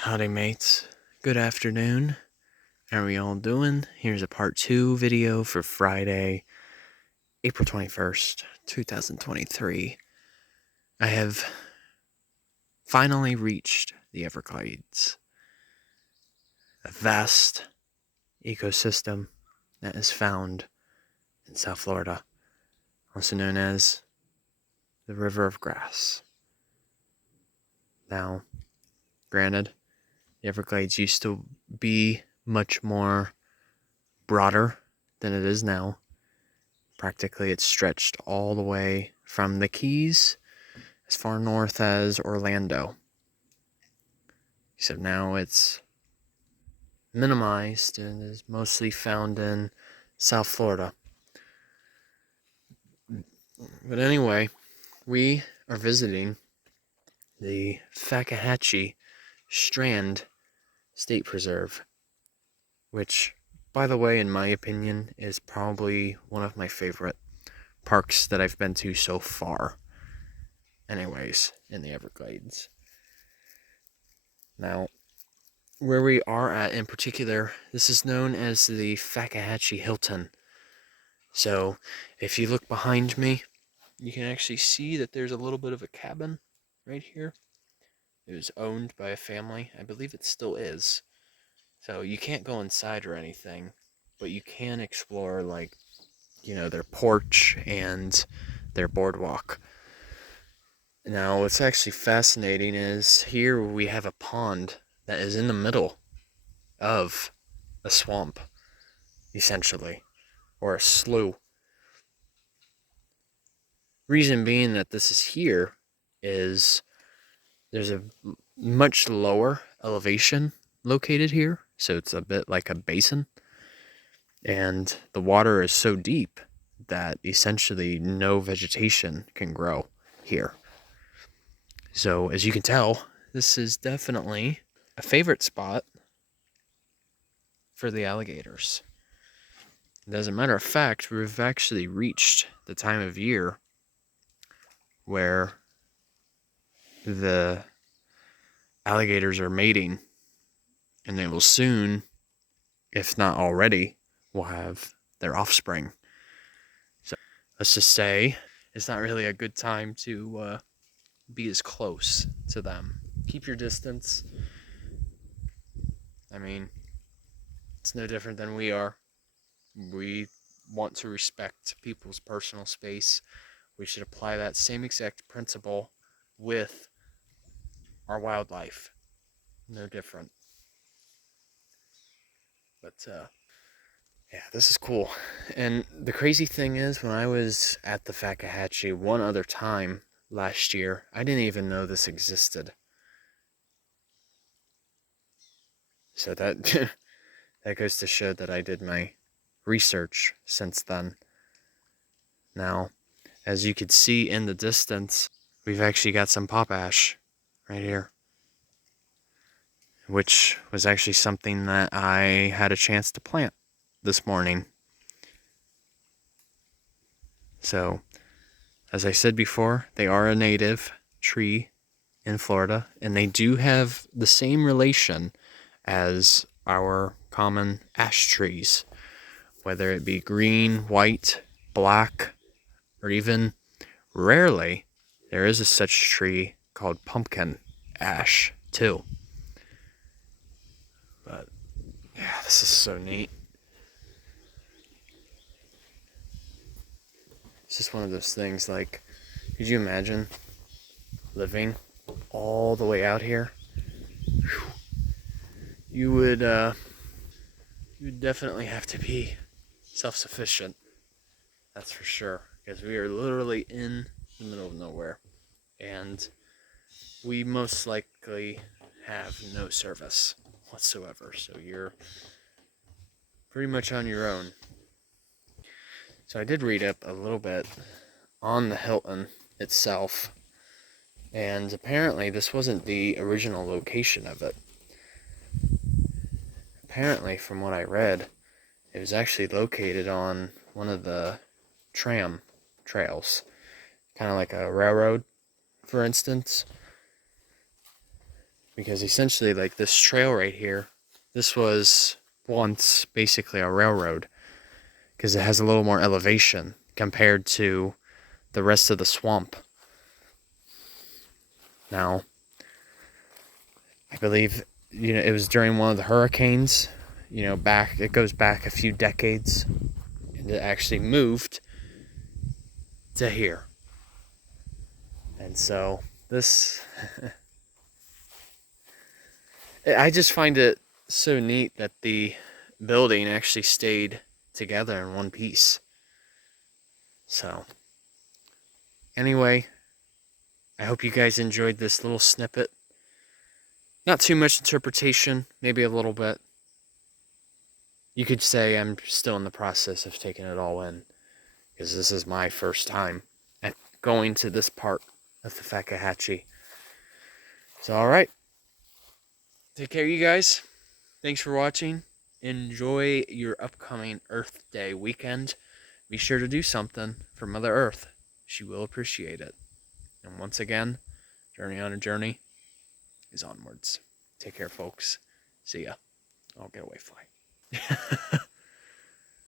Howdy mates, good afternoon. How are we all doing? Here's a part 2 video for Friday, April 21st, 2023. I have finally reached the Everglades, a vast ecosystem that is found in South Florida, also known as the River of Grass. Now, granted, the Everglades used to be much more broader than it is now. Practically, it's stretched all the way from the Keys as far north as Orlando. Except now it's minimized and is mostly found in South Florida. But anyway, we are visiting the Fakahatchee Strand State Preserve, which, by the way, in my opinion, is probably one of my favorite parks that I've been to so far. Anyways, in the Everglades. Now, where we are at in particular, this is known as the Fakahatchee Hilton. So, if you look behind me, you can actually see that there's a little bit of a cabin right here. It was owned by a family. I believe it still is. So, you can't go inside or anything, but you can explore, their porch and their boardwalk. Now, what's actually fascinating is here we have a pond that is in the middle of a swamp, essentially, or a slough. Reason being that this is here is there's a much lower elevation located here, so it's a bit like a basin, and the water is so deep that essentially no vegetation can grow here. So as you can tell, this is definitely a favorite spot for the alligators. And as a matter of fact, we've actually reached the time of year where the alligators are mating, and they will soon, if not already, will have their offspring. So let's just say it's not really a good time to be as close to them. Keep your distance. I mean, it's no different than we are. We want to respect people's personal space. We should apply that same exact principle with our wildlife. No different. But yeah, this is cool. And the crazy thing is, when I was at the Fakahatchee one other time last year, I didn't even know this existed. So that that goes to show that I did my research since then. Now, as you could see in the distance, we've actually got some pop ash right here, which was actually something that I had a chance to plant this morning. So, as I said before, they are a native tree in Florida, and they do have the same relation as our common ash trees, whether it be green, white, black, or even rarely, there is a such tree called pumpkin ash too. But yeah, this is so neat. It's just one of those things, like, could you imagine living all the way out here? Whew. You would definitely have to be self-sufficient. That's for sure, because we are literally in the middle of nowhere, and we most likely have no service whatsoever, so you're pretty much on your own. So I did read up a little bit on the Hilton itself, and apparently this wasn't the original location of it. Apparently, from what I read, it was actually located on one of the tram trails, kind of like a railroad, for instance. Because essentially, like this trail right here, this was once basically a railroad, because it has a little more elevation compared to the rest of the swamp. Now, I believe, it was during one of the hurricanes, it goes back a few decades, and it actually moved to here. And so this, I just find it so neat that the building actually stayed together in one piece. So, anyway, I hope you guys enjoyed this little snippet. Not too much interpretation, maybe a little bit. You could say I'm still in the process of taking it all in, because this is my first time at going to this part of the Fakahatchee. So, alright. Take care, you guys. Thanks for watching. Enjoy your upcoming Earth Day weekend. Be sure to do something for Mother Earth. She will appreciate it. And once again, Journey on a Journey is onwards. Take care, folks. See ya. I'll get away fly.